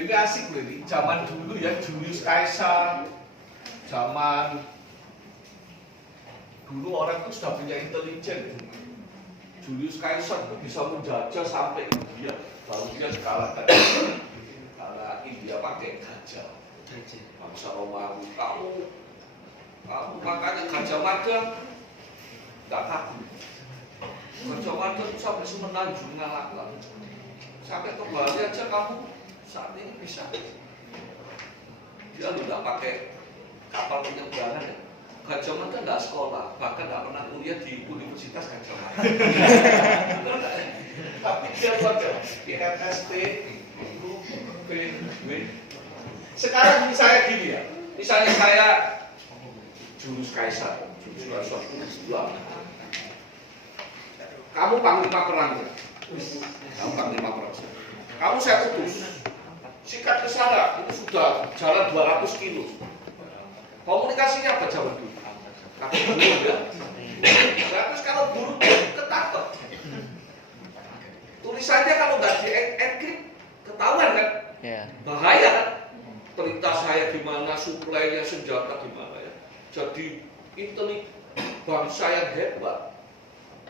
Ini asik loh ini. Zaman dulu ya Julius Caesar, zaman dulu orang itu sudah punya intelijen. Julius Caesar itu bisa menjajah sampai India, baru dia dikalahkan karena India pakai gajah. Bangsa Romawi, kamu makanya Gajah Mada nggak kagum. Gajah Mada itu sampai semenanjung ngalahkan, sampai ke Bali aja kamu saat ini bisa. Dia nggak pakai kapal penyeberangan ya. Gajah Mada nggak sekolah, bahkan nggak pernah kuliah di Universitas Gajah Mada. Tapi dia belajar di FSP, itu PW. Sekarang misalnya gini ya, misalnya saya Julius Caesar, kamu panglima perang ya? Kamu panglima perang. Kamu saya utus, sikat ke sana, itu sudah jalan 200 kilo. Komunikasinya apa zaman dulu? Kalau dulu ya, terus kalau dulu ketangkep, tulisannya kalau nggak di-encrypt, ketahuan kan? Bahaya kan? Perintah saya gimana, suplainya senjata gimana ya. Jadi bangsa yang hebat,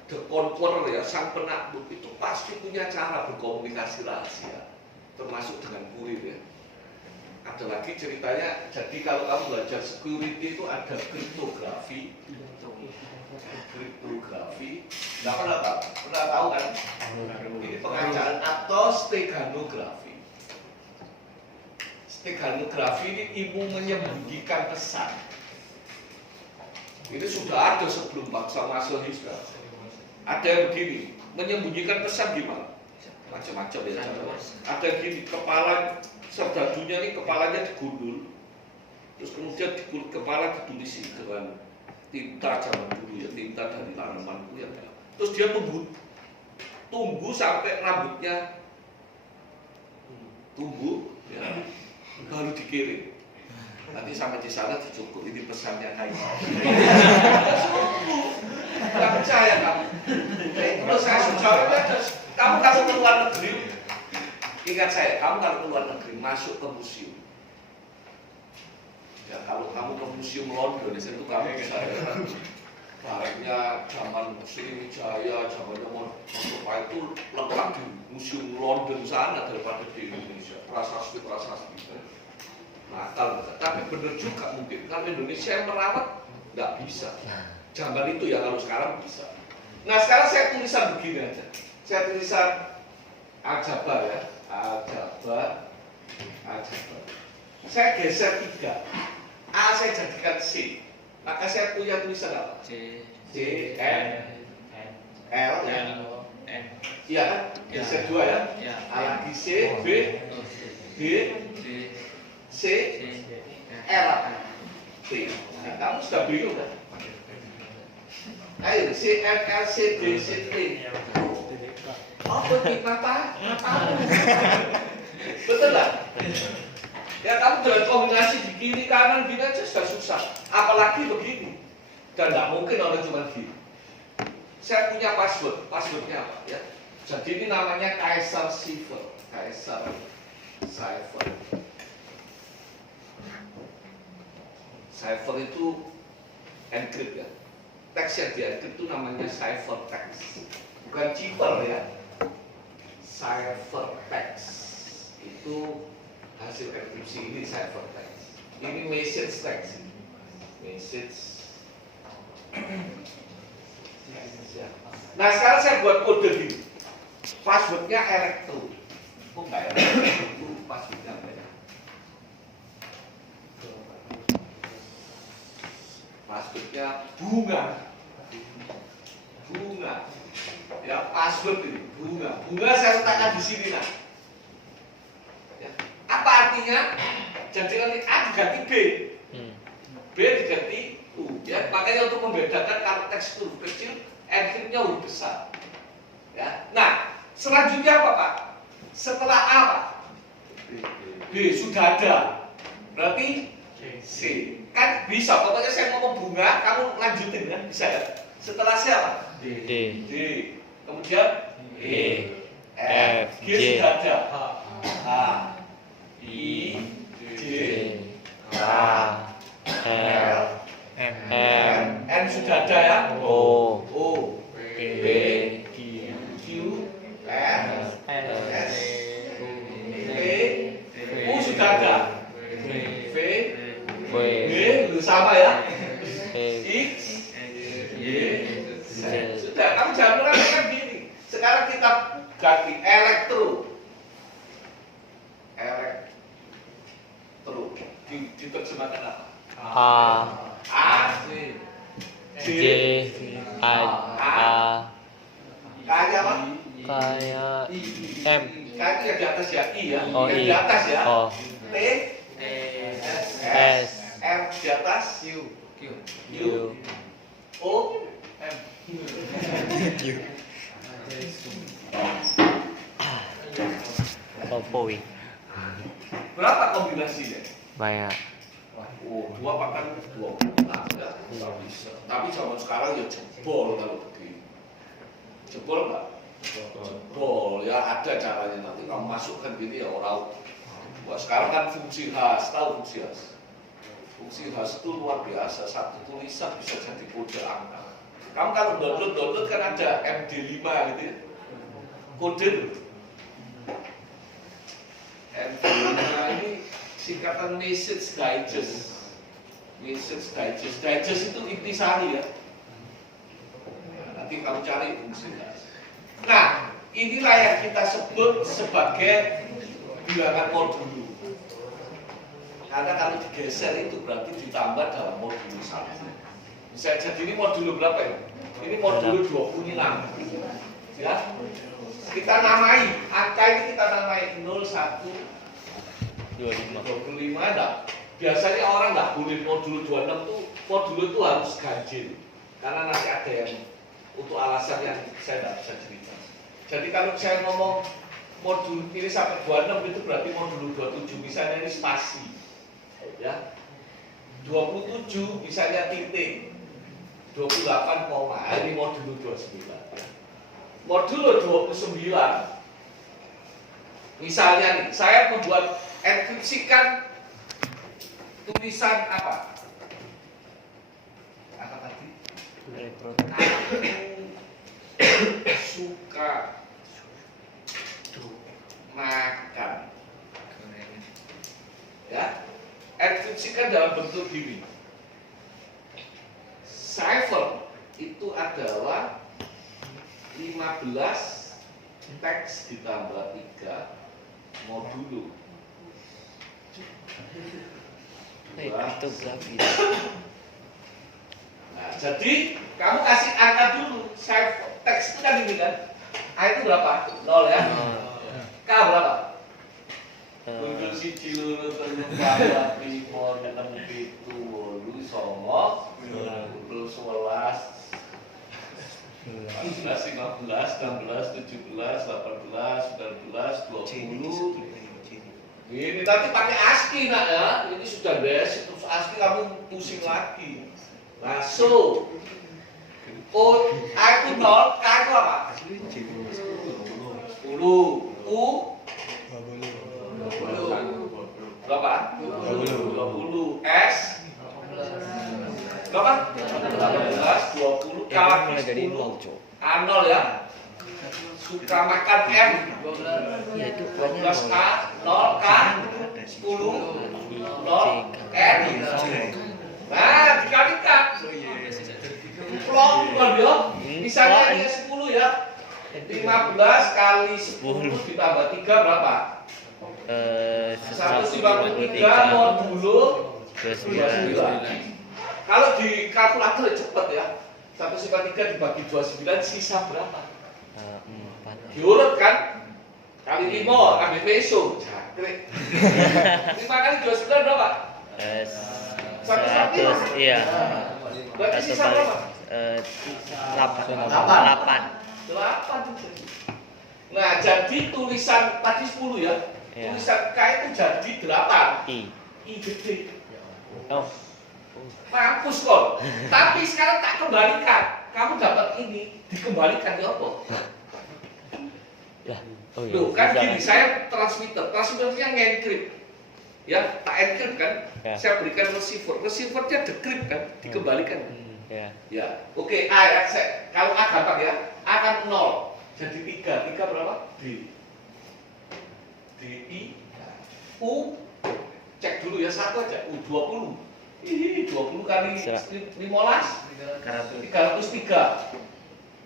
the conqueror ya, sang penakluk itu pasti punya cara berkomunikasi rahasia, termasuk dengan kurir ya. Ada lagi ceritanya, jadi kalau kamu belajar security itu ada kriptografi, nggak pernah tahu kan? Ini pengajaran atau steganografi. Steganografi ini ilmu menyembunyikan pesan. Ini sudah ada sebelum bangsa Masehi sudah. Ada yang begini, menyembunyikan pesan gimana? Macam-macam ya. Ada yang gini, kepala serdadunya ini kepalanya digundul, terus kemudian kepala ditulisi dengan tinta zaman dulu ya, tinta dari tanaman itu ya. Terus dia tunggu sampai rambutnya tumbuh, ya, baru dikirim. Nanti sampai di sana dicukur, ini pesannya Kaisar. Nggak percaya kamu. Kalau saya sejauhnya, kamu kalau ke luar negeri, ingat saya, kamu kalau ke luar negeri masuk ke museum. Ya kalau kamu ke museum London, di situ kamu bisa lihat barangnya zaman Sriwijaya, zamannya Mojokerto itu lengkap di museum London sana daripada di Indonesia. Prasasti. Nakal, tapi benar juga mungkin kalau Indonesia yang merawat nggak bisa. Zaman itu ya, kalau sekarang bisa. Nah sekarang saya tulisan begini aja. Saya tulisan Al-Jabar ya, Al-Jabar. Saya geser 3. A saya jadikan C. Maka saya punya tulisan apa? C, N, L ya. Iya kan? Geser 2 ya. A lagi C, B, D, C, L, T. Nah, kamu sudah bingung kan? Ayo, C, L, L, C, D, C, T. Oh, apa? Betul lah? Ya kamu jangan kombinasi di kiri kanan gini aja sudah susah. Apalagi begini. Dan nggak mungkin orang cuma gini. Saya punya password. Passwordnya apa ya? Jadi ini namanya Caesar Cipher. Cipher itu encrypt ya. Teks yang di-encrypt itu namanya cipher text. Bukan cipher ya. Cipher text. Itu hasil enkripsi ini cipher text. Ini message text. Nah sekarang saya buat kode gini. Passwordnya elektro. Kok nggak elektro? Itu passwordnya apa ya? Passwordnya bunga. Ya password ini bunga saya letakkan di sini nah. Ya. Apa artinya? Jadi nanti A diganti B, B diganti U. Ya makanya untuk membedakan kalau teks huruf kecil, encryptnya huruf besar. Ya. Nah selanjutnya apa Pak? Setelah A Pak? B sudah ada. Berarti C. Kan bisa, pokoknya saya ngomong bunga, kamu lanjutin kan, bisa ya? Setelah siapa? D. Kemudian E, F, G sudah ada. H, I, Ganti elektro. Diterjemahkan apa? A, J, A. Kayak apa? Kayak M. Kayak itu yang di atas ya, I ya. Oh, yang I. di atas ya. Oh. T, S. M di atas. U. O, M. Oppo. Berapa kombinasinya? Banyak. Oh, 2 pakan 20. Nah, enggak bisa. Tapi zaman sekarang ya jebol kalau begini. Jebol nggak? Jebol ya, ada caranya nanti kamu masukkan gini ya orang. Wah, sekarang kan fungsi khas, tahu fungsi khas? Fungsi khas itu luar biasa, satu tulisan bisa jadi kode angka. Kamu kalau download kan ada MD5 gitu ya. Kode itu. MD5 ini singkatan message digest. Message digest. Digest itu intisari ya. Nah, nanti kamu cari fungsi khas. Nah, inilah yang kita sebut sebagai bilangan modulo. Karena kalau digeser itu berarti ditambah dalam modulo 1. Bisa jadi ini modulo berapa ya? Ini modulo 26. Ya. Kita namai, angka ini kita namai 0, 1, 25 enggak. Biasanya orang nggak boleh modulo 26 tuh, modulo itu harus ganjil. Karena nanti ada yang untuk alasan yang saya nggak bisa cerita. Jadi kalau saya ngomong modul ini sampai 26 itu berarti modulo 27, misalnya ini spasi. Ya. 27 misalnya titik. 28 koma, ini modulo 29. Modulo 29. Misalnya nih, saya membuat enkripsikan tulisan apa? Apa tadi? Aku suka makan. Ya, enkripsikan dalam bentuk gini. Cipher itu adalah 15 teks ditambah 3 modulo. Nah, jadi kamu kasih angka dulu. Teks itu kan ini kan. A itu berapa? 0 ya. K berapa? Kunjul siji loro telu papat lima enam pitu wolu songo 11 14 15 16 17 18 19 20. Ini nanti pakai ASCII nak ya. Ini sudah basic, terus ASCII kamu pusing lagi. Nah, so A itu 0, K itu apa? 10, U 20. Berapa? 20. S berapa? 18, 20. K 10. A0 ya. Suka makan M 12 K 0 K 10 0 N. Nah, dikalikan. Plot kan ya. Misalnya ini 10 ya. 15 kali 10 ditambah 3 berapa? 153 modulo 29. Kalau di kalkulator cepet ya. 153 dibagi 29 sisa berapa? 4. Diurut kan? Kali 5 ambil peso. Jangkrik. 5 kali 29 berapa? 100. Iya. Berarti sisa berapa? 8. Nah, jadi tulisan tadi 10 ya. Iya. Tulisan K itu jadi 8. I. I gede. Oh. Mampus kok. Tapi sekarang tak kembalikan. Kamu dapat ini dikembalikan ke apa? Lah. Oh iya. Loh, kan gini, saya transmitter. Transmitternya nge-encrypt. Ya, tak encrypt kan? Ya. Saya berikan receiver. Receivernya decrypt kan? Dikembalikan. Ya. Ya, oke. A ya, kalau A gampang ya. A kan 0. Jadi 3. 3 berapa? D. I. U. Cek dulu ya, satu aja. U 20. Ih, 20 kali 15. 303.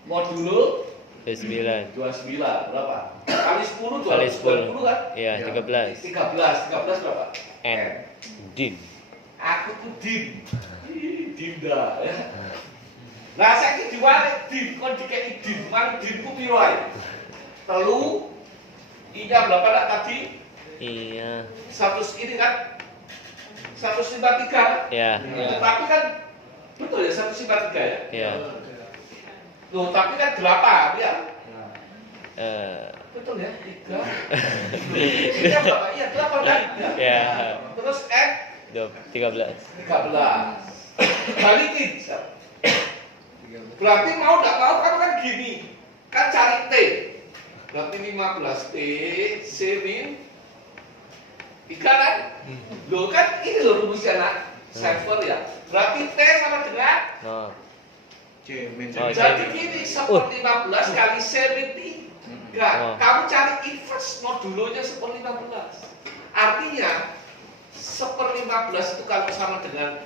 Modulo 29. 29 berapa? Kali 10 Kali 20 kan? Iya, 13. 13 berapa? N. Din. Aku tuh Din. Dinda ya. Nah, saiki diwalik Din, kon dikeki Din, mang Dinku piro ae? 3 I-nya berapa nak tadi? Iya. 100 ini kan 153. Ya. Tapi kan betul ya 153 ya? Iya. Loh, tapi kan 8 ya. Betul ya? 3. Ini berapa? Iya, 8 kan? Ya. Terus N 13. 13. Balikin. Berarti mau enggak mau kan gini. Kan cari T. Berarti 15 T C min 3 kan? Loh kan ini loh rumusnya nak. Saver ya. Berarti T sama dengan Oh. jadi gini 1/15 kali C min 3. Kamu cari inverse modulonya 1/15. Artinya 1/15 itu kalau sama dengan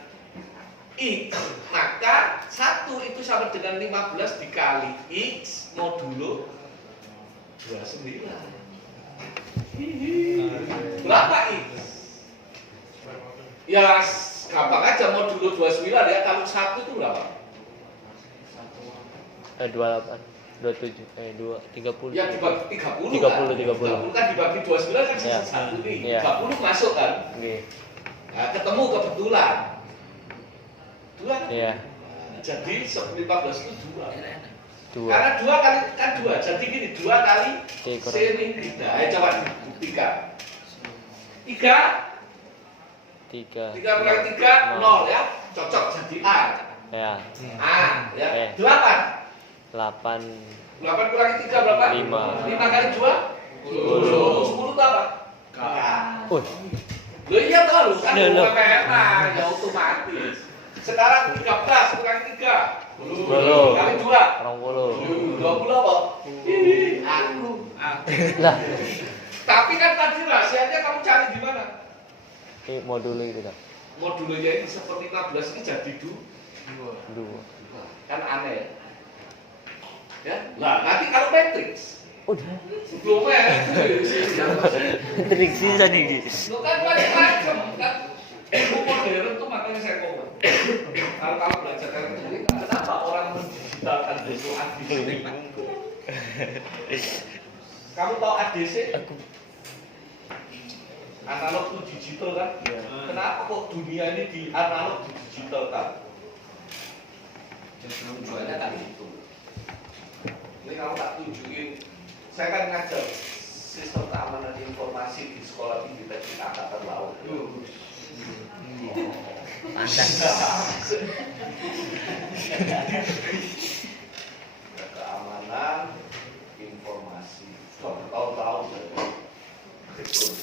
X, maka 1 itu sama dengan 15 dikali X modulo 29. Berapa X? Ya gampang aja modulo 29 ya. Kalau 1 itu berapa? 28. 27. 30. Ya dibagi 30 30. kan dibagi 29 kan Ya. sisa 1 nih. Ya. 30 masuk kan? Oke. Nah, ketemu kebetulan. 2 kan? Iya. Jadi 1/15 itu 2. 2. Karena 2 kali kan 2. Jadi gini, 2 kali C C kurang min 3. Ayo coba dibuktikan. 3 3. 3 kurangi 3 0 ya. Cocok jadi A. Ya. A ya. Eh. 8. 8. 8 kurangi 3 berapa? 5. 5 kali 2 10 itu apa? K. Wih. Loh iya toh lu kan Loh. memang ya otomatis. Sekarang 13 kurangi 3 10. kali 2 20. 20 apa? Ih, aku. Lah. Tapi kan tadi rahasianya kamu cari di mana? Ini modulo itu dah. Modulnya ini 1/15 ini jadi 2. kan aneh ya. Nah nanti kalau matrix Udah. belum Trik sisa nih. lu kan macam-macam kan. Ilmu modern tuh makanya saya ngomong. Kalau kamu belajar teknik, kenapa orang mendigitalkan itu ADC? Kamu tahu ADC? Analog to digital kan? Kenapa kok dunia ini di analog di digital kan? Tujuannya kan itu. Ini kamu tak tunjukin. Saya kan ngajar sistem keamanan informasi di sekolah tinggi teknik angkatan laut. Keamanan informasi. Tahu-tahu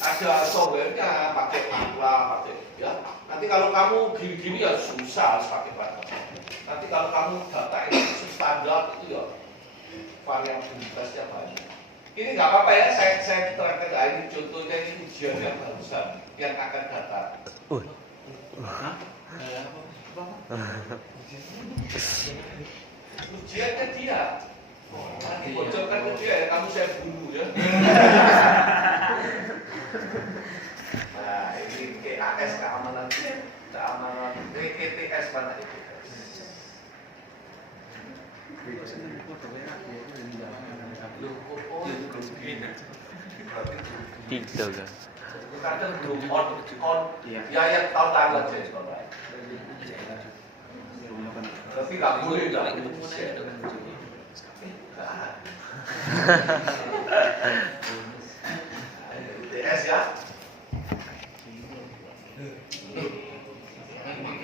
ada softwarenya pakai Aqua, pakai ya. Nanti kalau kamu gini-gini ya susah harus pakai Aqua. Nanti kalau kamu data itu standar itu ya variabilitasnya banyak. Ini nggak apa-apa ya, saya terangkan ini contohnya ini ujian yang barusan yang akan datang. Ujiannya dia. Nanti bocorkan ke dia ya, kamu saya bunuh ya. Nah, ini KAS keamanan ETS mana itu? Tiga kan. Kadang on ya yang tahu tanggal aja. Tapi nggak boleh nggak. ITS ya.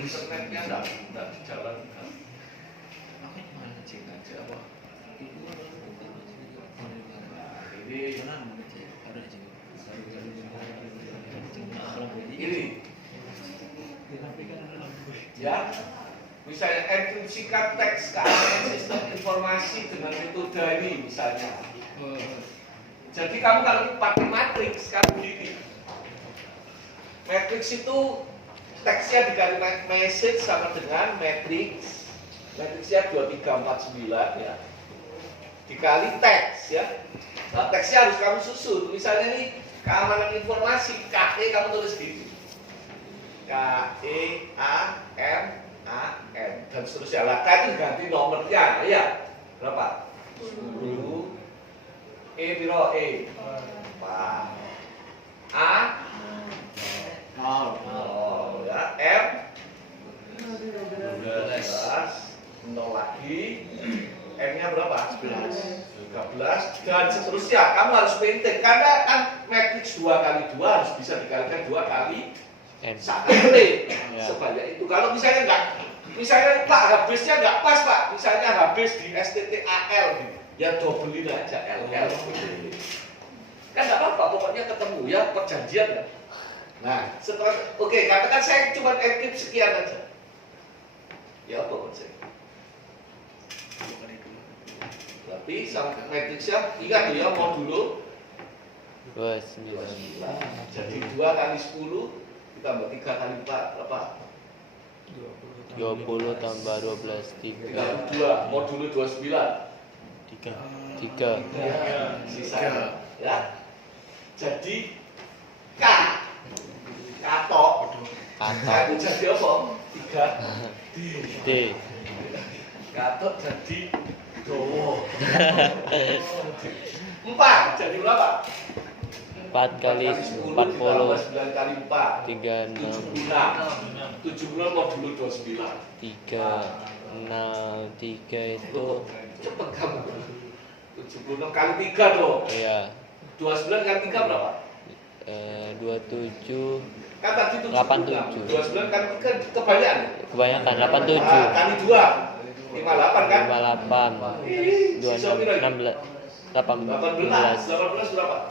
Internetnya nggak dijalankan. Ini ya, misalnya enkripsikan teks keamanan sistem informasi dengan metode ini misalnya. Jadi kamu kalau pakai matriks kan begini. Matriks itu teksnya dikali message sama dengan matriks. Matriksnya 2349 ya. dikali teks ya. Nah, teksnya harus kamu susun. Misalnya nih keamanan informasi KE kamu tulis gitu. KEAMAN dan seterusnya. Lah K itu ganti nomornya ya. Berapa? 10. E piro E? 4. A oh ya M 12 nol lagi M-nya berapa? 13 dan seterusnya. Kamu harus maintain karena kan matriks 2 kali 2 harus bisa dikalikan 2 kali N. sakit Ya. sebanyak itu. Kalau misalnya enggak, misalnya Pak habisnya enggak pas Pak, misalnya habis di STTAL gitu, ya dobelin aja LL. Kan enggak apa-apa, pokoknya ketemu ya perjanjian ya. Nah, setelah oke, katakan saya cuma enkip sekian aja. Ya apa konsep? Tapi sama matriksnya ingat ya modulo 29. jadi 2 kali 10 ditambah 3 kali 4 berapa? 20 tambah 12 32 modulo 29 3. ya, sisanya ya. Jadi K katok Katok. itu jadi apa? 3 D. katok jadi dowo 4 jadi berapa? 4 kali 10 40 ditambah 9 kali 4 36 76 modulo 29 3 6 3 itu cepet kamu 76 kali 3 dong ya 29 kali 3 berapa? 27 Kan tadi 87. 29 kali 3 kebanyakan kebanyakan Nah, 87 kali 2 58 kan? 58 Ih, sisa 26 pira 16 18 18 18 berapa?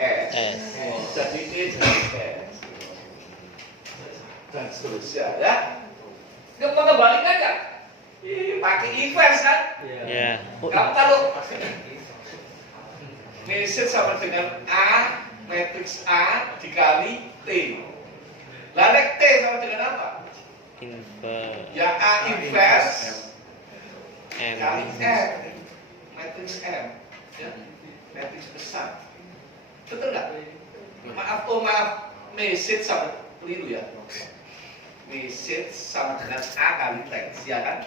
S. Jadi E jadi S dan seterusnya ya. Mengembalikan kan? Pakai inverse kan? ya Kamu kalau message sama dengan A, matriks A dikali T. Lalu T sama dengan apa? inverse Ya A inverse M kali M, matriks M, ya, matriks besar. Betul nggak? Maaf, message sama keliru ya. Message sama dengan A kali teks, ya kan?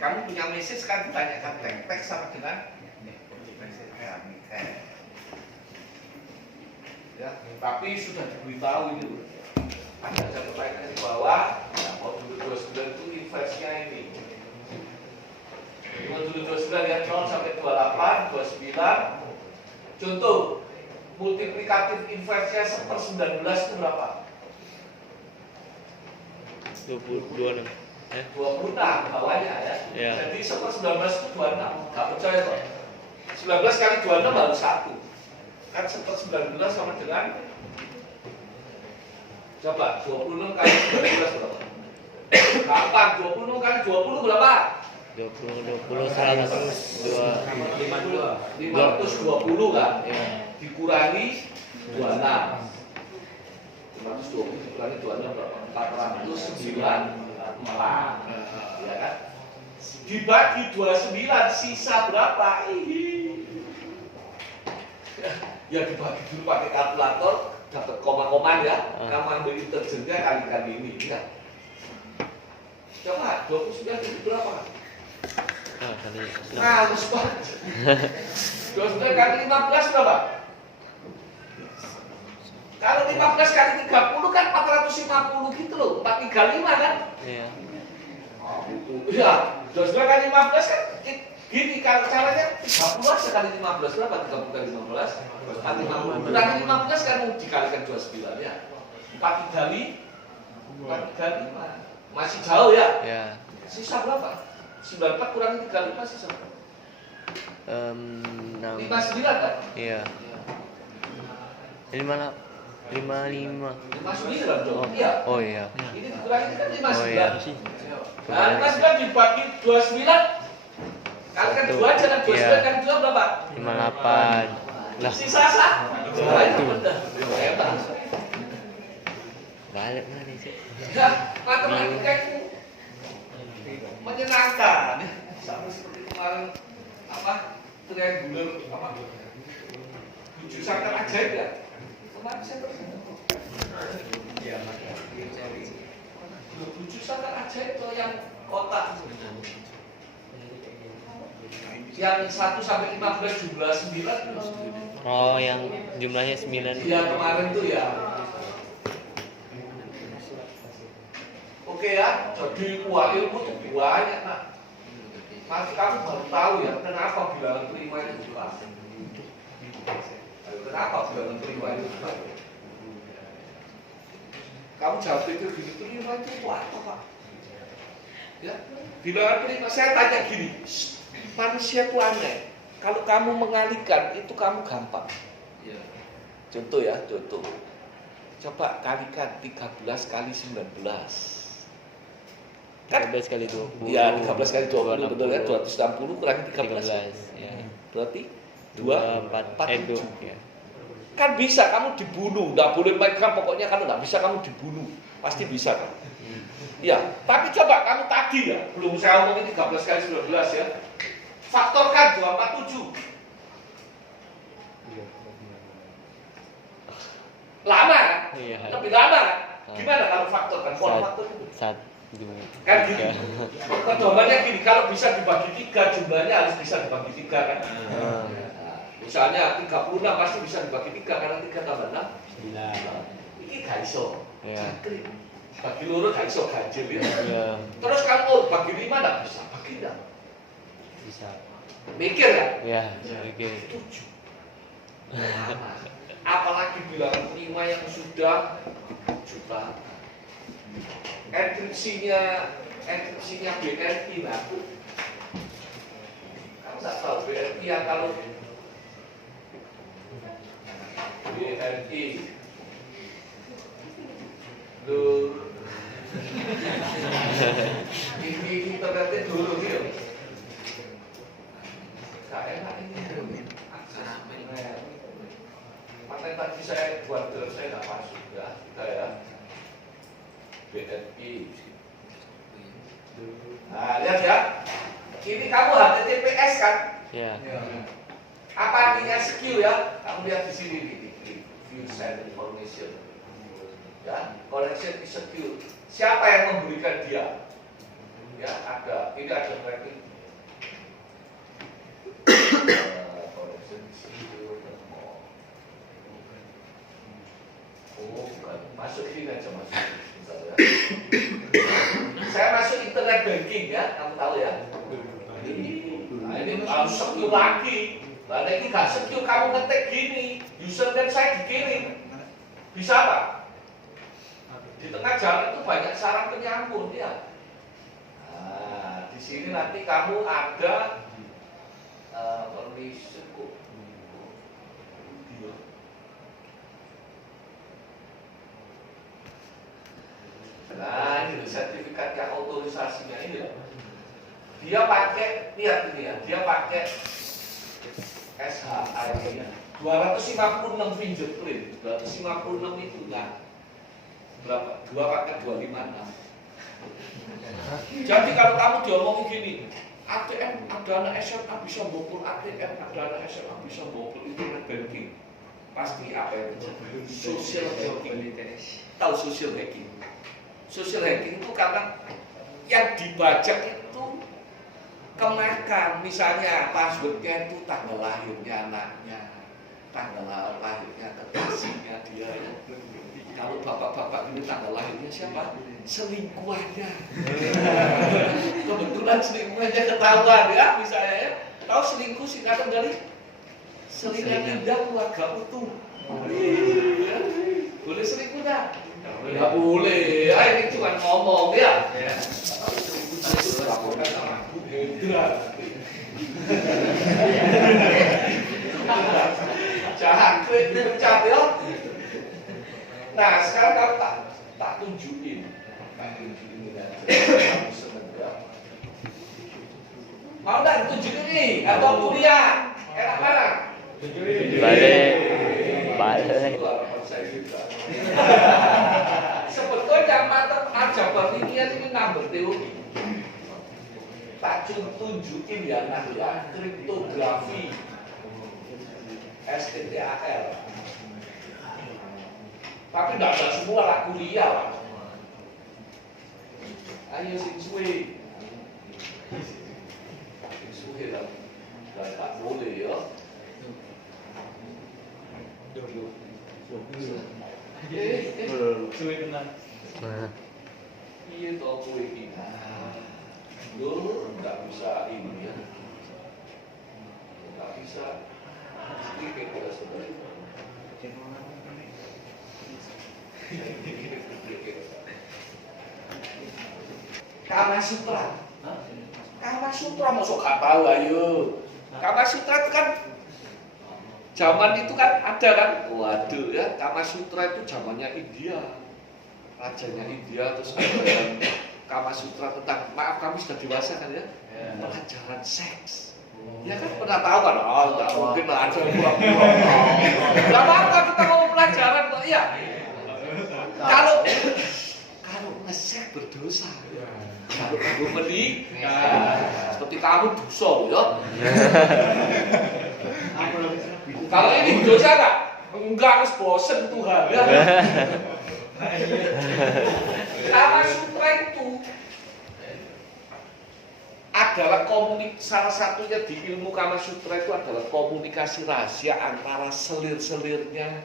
Kamu punya message kan ditanyakan teks sama dengan ya, tapi sudah diberitahu ini loh. Ada pertanyaan di bawah, ya, modulo 29 itu inverse-nya ini. Modulo 29 ya 0 sampai 28, 29. Contoh, multiplikatif inverse-nya 1/19 itu berapa? 26 26 bawahnya ya. Ya. Jadi 1/19 itu 26. Gak percaya kok. 19 kali 26 baru 1. Kan 1/19 sama dengan coba 26 kali 19 berapa? Kapan? 26 kali 20 berapa? 20 100 520 kan? ya Dikurangi 26. 520 dikurangi 26 berapa? 494. Ya kan? Dibagi 29 sisa berapa? Ya dibagi dulu pakai kalkulator, dapat koma-koma ya. Kamu ambil interjennya kali-kali ini ya. Coba 29 itu berapa? kali Halus banget. 29 kali 15 berapa? Kalau 15 kali 30 kan 450 gitu loh, 435 kan? ya Iya, 29 kali 15 kan gini, kalau caranya 30 aja kali 15 berapa? 30 kali 15 450 kurangi 15 kan dikalikan 29 ya 4 kali 5 masih jauh ya? ya Sisa berapa? 94 kurangi 35 sisa berapa? 6 59 kan? iya 55 59 dong? Iya. oh iya Ini dikurangi kan 59 oh iya Nah 59 dibagi 29 kalikan 2 aja kan 29 Iya. kali 2 berapa? 58 lah Sisa sah? Satu. Hebat. balik mana sih Ya, matematika itu menyenangkan. Sama seperti kemarin apa triangular apa? 7 sangkar ajaib ya? Kemarin saya pernah. 7 sangkar ajaib itu yang kotak. Yang 1 sampai 15 jumlah 9. Oh, yang jumlahnya 9. Iya kemarin tuh ya. Oke ya, jadi wah ilmu tuh banyak nak. Nanti kamu baru tahu ya kenapa bilangan prima itu jelas. Kenapa bilangan prima itu jelas? Kamu jawab pikir gini, prima itu apa Pak? Ya, bilangan prima, saya tanya gini, manusia itu aneh. Kalau kamu mengalihkan itu kamu gampang. Contoh ya, contoh. Coba kalikan 13 kali 19. Kan 13 kali 20. Iya, 13 kali 20 betul ya, 260 kurangi 13. 13 ya. Berarti 2 4 47. ya. Kan bisa kamu dibunuh, enggak boleh pegang pokoknya kalau enggak bisa kamu dibunuh. Pasti bisa kan? Iya, tapi coba kamu tadi ya, belum saya omongin 13 kali 19 ya. Faktorkan 247. Lama kan? Iya. Lebih lama kan? Gimana kalau faktorkan? Pola faktor itu. 1 2 Kan gini, pedomannya gini, kalau bisa dibagi 3, jumlahnya harus bisa dibagi 3 kan? Nah, misalnya 36 pasti bisa dibagi 3, karena 3 tambah 6 ini gak iso, jangkrik. Bagi loro gak iso, ganjil ya. Terus kalau bagi 5 gak bisa, bagi 6 bisa. Mikir kan? Ya, mikir. 7 apalagi bilangan prima yang sudah dibujukan. Enkripsinya BNI lah. Kamu nggak tahu BNI yang kalau BNI ini internetnya dulu gitu. Gak enak ini. Makanya tadi saya buat saya nggak masuk ya, kita ya. BNI. Nah, lihat ya. Ini kamu HTTPS kan? Ya. Apa artinya skill ya? Kamu lihat di sini nih, view send information. Ya, connection is secure. Siapa yang memberikan dia? Ya, ada. Ini ada tracking. Connection is secure. Oh, bukan. Masuk sini aja masuk. Saya masuk internet banking ya, kamu tahu ya. Nah, ini harus secure lagi. Nah, ini nggak secure, kamu ngetik gini, username saya dikirim. Bisa apa? Di tengah jalan itu banyak sarang penyambung ya. Nah, di sini nanti kamu ada permission kok. Nah, ini sertifikat yang otorisasinya ini loh. Dia pakai, lihat ini ya, dia pakai SHA ini ya. 256 fingerprint, 256 itu enggak berapa? 2 pakai 256. Jadi kalau kamu diomongin gini, ATM ada anak SMA bisa bokul ATM, ada anak SMA bisa bokul internet banking. Pasti apa ya? Social hacking. Tahu social hacking? Social hacking itu karena yang dibajak itu kemekan, misalnya passwordnya itu tanggal lahirnya anaknya, tanggal lahirnya kekasihnya dia. Kalau bapak-bapak ini tanggal lahirnya siapa? Selingkuhannya. Kebetulan selingkuhannya ketahuan ya, misalnya ya. Tahu selingkuh singkatan dari selingan indah keluarga utuh. Boleh selingkuh dah? Nggak boleh, ya ini cuma ngomong ya. Itu lakukan sama Bu Hendra. Jahat, dipecat ya. Nah sekarang kamu tak tunjukin, mau nggak tunjukin nih atau kuliah? Enak mana? Balik. Sebetulnya mata ajaban ini nambah teori. tak tunjukin ya nak ya, kriptografi STTAL. Tapi tidak ada semua lah kuliah lah. Ayo sing suwe. Sing suwe lah. Tak boleh ya. Suwe tenan. Iya toh kowe iki. Loh, nggak bisa ini ya. Nggak bisa. Ini kayak kita sebenarnya. Kama Sutra. Kama Sutra masuk gak tahu ayo. Kama Sutra itu kan zaman itu kan ada kan. Waduh ya, Kama Sutra itu zamannya India. Rajanya India terus ada Kama Sutra tentang, maaf kami sudah dewasa kan ya, pelajaran seks. Ya kan pernah tahu kan? Oh, nggak mungkin lah ada pura-pura. Nggak apa-apa kita mau pelajaran kok ya. Kalau ngesek berdosa. Kalau kamu menikah, seperti kamu dosa ya. Kalau ini dosa nggak? Enggak, harus bosen Tuhan ya. Kama Sutra itu adalah salah satunya di ilmu Kama Sutra itu adalah komunikasi rahasia antara selir-selirnya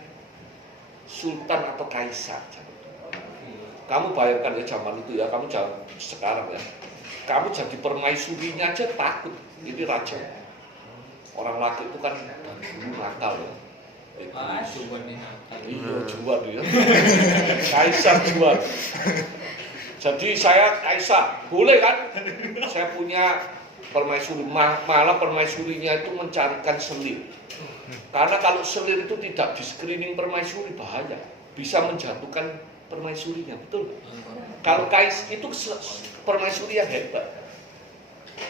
sultan atau kaisar. Kamu bayangkan ya zaman itu ya, kamu jangan sekarang ya. Kamu jadi permaisurinya aja takut, ini raja. Orang laki itu kan dulu nakal ya. Iya jual ya. Kaisar jual. Jadi saya kaisar, boleh kan? Saya punya permaisuri, malah permaisurinya itu mencarikan selir. Karena kalau selir itu tidak di screening permaisuri bahaya, bisa menjatuhkan permaisurinya, betul? Kalau kaisar itu permaisuri yang hebat.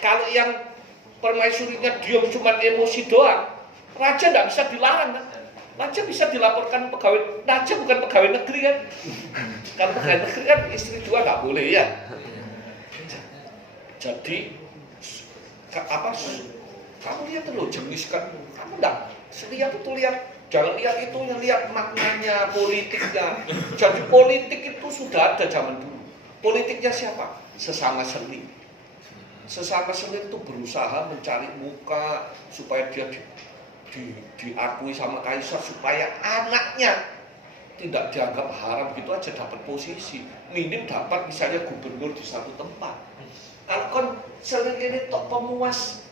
Kalau yang permaisurinya diam cuma emosi doang, raja tidak bisa dilarang kan? Raja bisa dilaporkan pegawai, raja bukan pegawai negeri kan? Kalau pegawai negeri kan istri dua nggak boleh ya. Jadi apa? Kamu lihat loh jenis kan? Kamu nggak lihat itu lihat, jangan lihat itu yang lihat maknanya politiknya. Jadi politik itu sudah ada zaman dulu. Politiknya siapa? Sesama seni. Sesama seni itu berusaha mencari muka supaya dia diakui sama kaisar supaya anaknya tidak dianggap haram gitu aja dapat posisi, minim dapat misalnya gubernur di satu tempat. Kalau kan sering ini tok pemuas,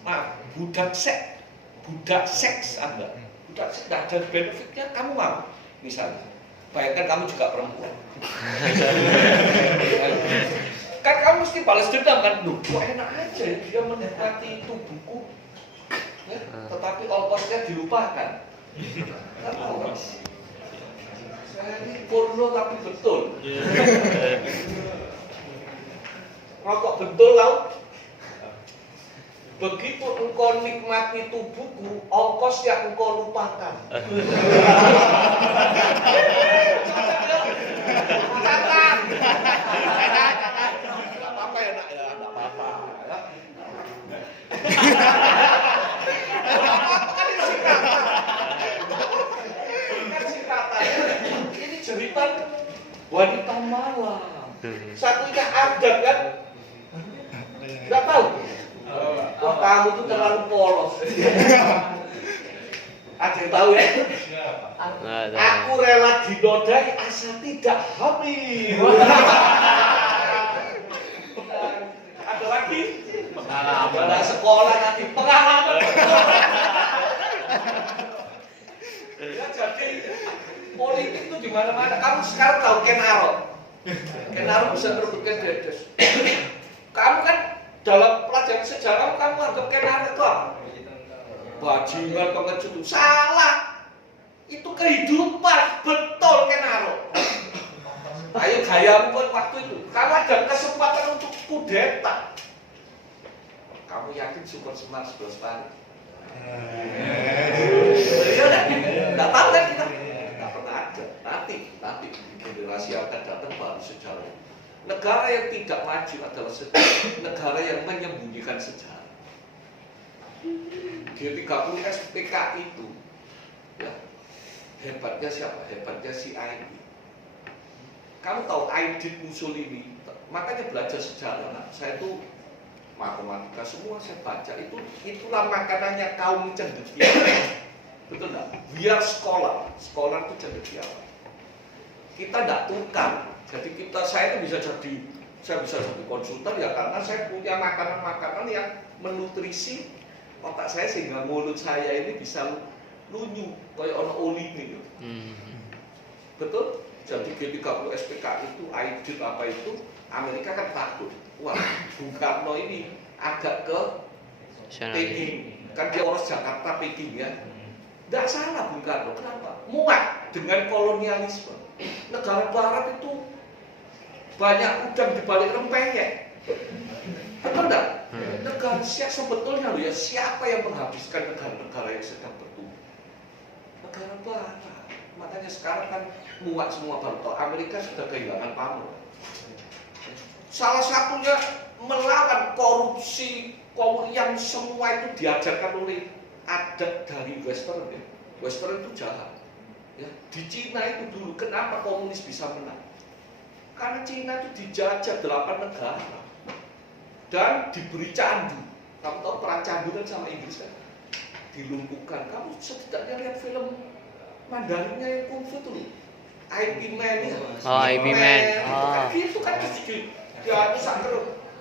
budak seks Anda, budak seks tidak ada benefitnya, kamu mau misalnya, bayangkan kamu juga perempuan, kan kamu mesti balas dendam kan, loh kok enak aja ya dia menikmati tubuhku. Tetapi ongkosnya dilupakan. Saya ini porno tapi betul. Rokok betul tau. Begitu engkau nikmati tubuhku, ongkos yang engkau lupakan. Catat. Gak apa-apa ya nak ya, gak apa-apa. Ini cerita wanita malam. Satunya ada kan? Nggak tahu. Wah kamu tuh terlalu polos. Ada yang tahu ya? Aku rela dinodai asal tidak hamil. Ada lagi? Pengalaman sekolah nanti pengalaman. Ya jadi politik itu di mana-mana. Kamu sekarang tahu Ken Arok. Ken Arok bisa merebutkan Dedes. Kamu kan dalam pelajaran sejarah kamu anggap Ken Arok itu apa? Bajingan, pengecut. Salah. Itu kehidupan betul Ken Arok. Ayo gayamu buat waktu itu. Kamu ada kesempatan untuk kudeta. Kamu yakin Super Smart 11 Paris? Ya udah, nggak tahu kan kita, nggak pernah ada. Nanti generasi akan datang baru sejarah. Negara yang tidak maju adalah negara yang menyembunyikan sejarah. G30 SPKI itu, ya, hebatnya siapa? Hebatnya si Aidit. Kamu tahu Aidit Mussolini? Makanya belajar sejarah. Nah, saya tuh matematika semua saya baca itulah makanannya kaum cendekiawan. Betul nggak? Biar sekolah itu cendekiawan. Kita tidak tukar. Jadi saya itu saya bisa jadi konsultan ya karena saya punya makanan-makanan yang menutrisi otak saya sehingga mulut saya ini bisa lunyu kayak ono oli gitu. Betul? Jadi G30 SPKI itu Aidit apa itu Amerika kan takut. Wah, Bung Karno ini agak ke Peking. Kan dia orang Jakarta Peking ya. Tidak salah Bung Karno. Kenapa? Muak dengan kolonialisme. Negara Barat itu banyak udang di balik rempeyek. Betul enggak? Negara sebetulnya loh ya, siapa yang menghabiskan negara-negara yang sedang bertumbuh? Negara Barat. Makanya sekarang kan muak semua baru. Amerika sudah kehilangan pamor. Salah satunya melawan korupsi yang semua itu diajarkan oleh adat dari Western ya. Western itu jahat. Ya, di Cina itu dulu kenapa komunis bisa menang? Karena Cina itu dijajah 8 negara dan diberi candu. Kamu tahu perang candu kan sama Inggris kan? Dilumpuhkan. Kamu setidaknya lihat film Mandarinnya yang kungfu tuh, IP Man ya. Oh, IP Man. Itu kan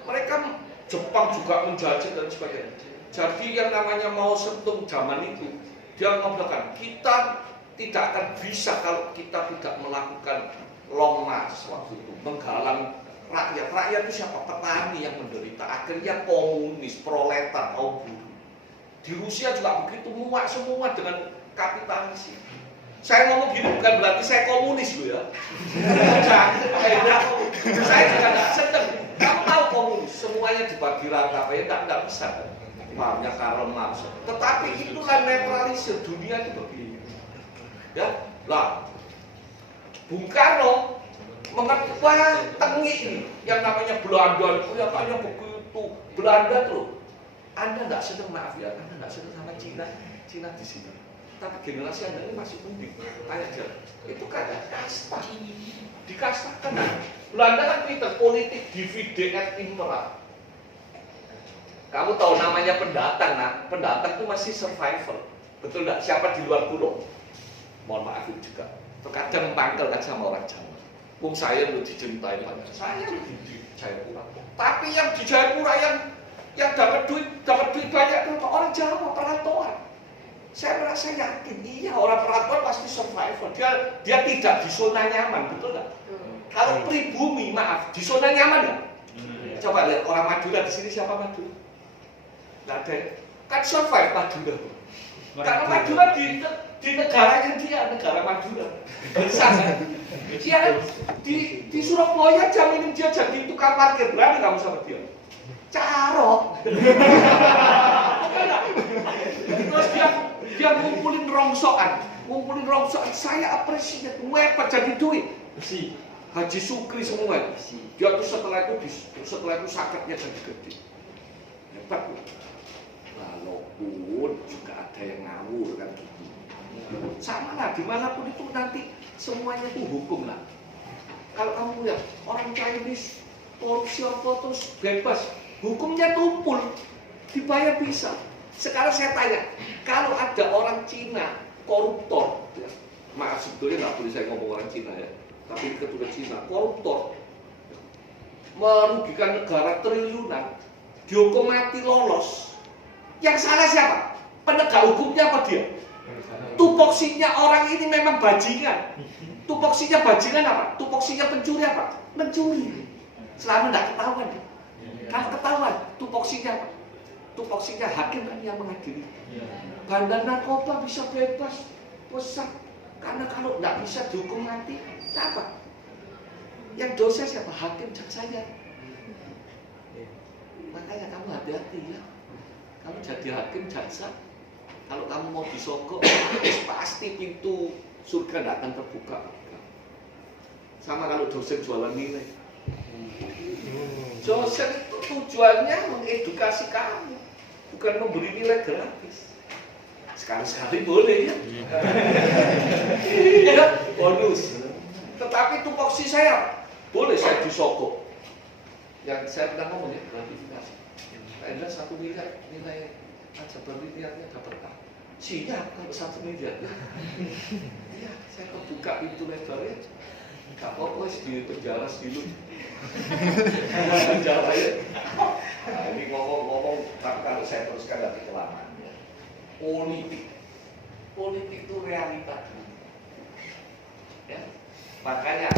mereka Jepang juga menjajah dan sebagainya. Jadi yang namanya Mao Zedong zaman itu dia mengatakan kita tidak akan bisa kalau kita tidak melakukan long march waktu itu, menggalang rakyat. Rakyat itu siapa? Petani yang menderita. Akhirnya komunis, proletar, kaum buruh. Di Rusia juga begitu, muak semua dengan kapitalis. Saya ngomong gini bukan berarti saya komunis loh ya. Saya juga nggak seneng. Kamu tahu komunis, semuanya dibagi rata, ya nggak bisa. Pahamnya Karl Marx. Tetapi itulah netralisir dunia itu begini. Ya, lah. Bung Karno tengi ini yang namanya Belanda, kelihatannya begitu Belanda tuh. Anda nggak senang, maaf ya, Anda nggak senang sama Cina di sini. Tapi generasi Anda ini masih mending, aja. Itu kan kasta, dikastakan. Belanda kan pinter politik divide et impera. Kamu tahu namanya pendatang, nah pendatang itu masih survival, betul nggak? Siapa di luar pulau? Mohon maaf itu juga. Terkadang pangkel kan sama orang Jawa. Wong saya lu dicintai banyak. Saya lu di Jayapura. Tapi yang di Jayapura yang dapat duit banyak itu orang Jawa, perantauan. Saya merasa yakin, iya orang perantauan pasti survival. Dia tidak di zona nyaman, betul nggak? Kalau pribumi, maaf, di zona nyaman nggak? Coba lihat orang Madura di sini siapa Madura? Nggak ada. Kan survive Madura. Karena Madura di negaranya dia, negara Madura. Bisa kan? Dia di Surabaya jaminin dia jadi tukang parkir, berani kamu sama dia? Carok. Terus dia ngumpulin rongsokan. Saya appreciate, apa jadi duit? Haji Sukri semua. Dia tuh setelah itu sakitnya jadi gede. Hebat. Walaupun juga ada yang ngawur kan gitu. Sama lah, dimanapun itu nanti semuanya itu hukum lah. Kalau kamu lihat orang Chinese korupsi apa terus bebas, hukumnya tumpul, dibayar bisa. Sekarang saya tanya, kalau ada orang Cina koruptor, ya, maaf sebetulnya nggak boleh saya ngomong orang Cina ya, tapi keturunan Cina koruptor, merugikan negara triliunan, dihukum mati lolos. Yang salah siapa? Penegak hukumnya apa dia? Tupoksinya orang ini memang bajingan. Tupoksinya bajingan apa? Tupoksinya pencuri apa? Mencuri. Selama tidak ketahuan. Kalau ketahuan, tupoksinya apa? Tupoksinya hakim kan yang mengadili. Bandar narkoba bisa bebas, pesat. Karena kalau tidak bisa dihukum mati, apa? Yang dosa siapa? Hakim, jaksanya. Makanya kamu hati-hati ya. Kamu jadi hakim, jaksa. Kalau kamu mau disogok, pasti pintu surga tidak akan terbuka. Sama kalau dosen jualan nilai. Dosen itu tujuannya mengedukasi kamu, bukan memberi nilai gratis. Sekali-sekali boleh ya. Iya, bonus. Tetapi tupoksi saya boleh saya disogok. Yang saya pernah ngomong ya, gratifikasi. Anda 1 miliar nilai aja berliannya dapat apa? Siap kalau 1 miliar. Iya, saya kebuka pintu lebarnya. Gak apa-apa di penjara dulu. Penjara ya. Nah, ini ngomong-ngomong, tapi kalau saya teruskan nanti kelamaan. Politik itu realita dulu. Ya, makanya